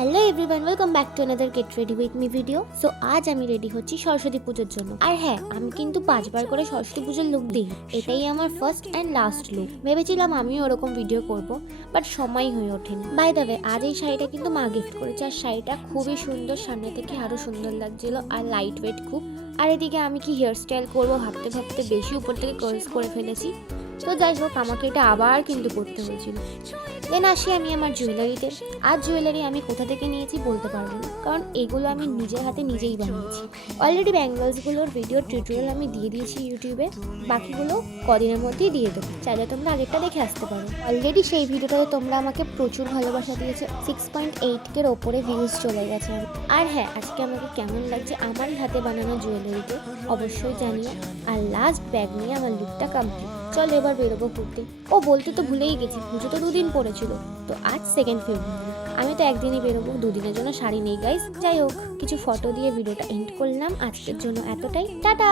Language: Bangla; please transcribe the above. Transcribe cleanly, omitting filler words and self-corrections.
Hello everyone, welcome back to another get ready with me video. So আজ আমি রেডি হচ্ছি সরস্বতী পুজোর জন্য। আর হ্যাঁ, আমি কিন্তু 5বার করে সরস্বতী পুজোর লুক দিই। এটাই আমার ফার্স্ট অ্যান্ড লাস্ট লুক। ভেবেছিলাম আমিও ওরকম ভিডিও করব, বাট সময় হয়ে ওঠেনি। বাই দ্য ওয়ে, আজ এই শাড়িটা কিন্তু মা গিফট করেছে। আর শাড়িটা খুবই সুন্দর, সামনে থেকে আরও সুন্দর লাগছিল আর লাইট ওয়েট খুব। আর এদিকে আমি কি হেয়ার স্টাইল করবো ভাবতে ভাবতে বেশি উপর থেকে কার্লস করে ফেলেছি। তো যাই হোক, আমাকে এটা আবার কিন্তু করতে হয়েছিল। দেন আসি আমি আমার জুয়েলারিতে। আর জুয়েলারি আমি কোথা থেকে নিয়েছি বলতে পারবো না, কারণ এগুলো আমি নিজের হাতে নিজেই বানিয়েছি। অলরেডি ব্যাঙ্গলসগুলোর ভিডিও টিউটোরিয়াল আমি দিয়ে দিয়েছি ইউটিউবে, বাকিগুলো কদিনের মধ্যেই দিয়ে দেবো। চাইলে তোমরা আগেরটা দেখে আসতে পারো। অলরেডি সেই ভিডিওটাতে তোমরা আমাকে প্রচুর ভালোবাসা দিয়েছো। 6.8K ওপরে ভিউজ চলে গেছে। আর হ্যাঁ, আজকে আমাকে কেমন লাগছে আমার হাতে বানানো জুয়েলারিতে অবশ্যই জানিও। আর লাস্ট ব্যাগ নিয়ে আমার লুকটা কমপ্লিট। চলো এবার বেরোবো ঘুরতে। ও বলতে তো ভুলেই গেছি, পুজো তো 2 দিন পড়েছিল। তো আজ 2 ফেব্রুয়ারি, আমি তো একদিনই বেরোবো, 2 দিনের জন্য শাড়ি নেই গাইস। যাই হোক, কিছু ফটো দিয়ে ভিডিওটা এন্ড করলাম। আজকের জন্য এতটাই, টাটা।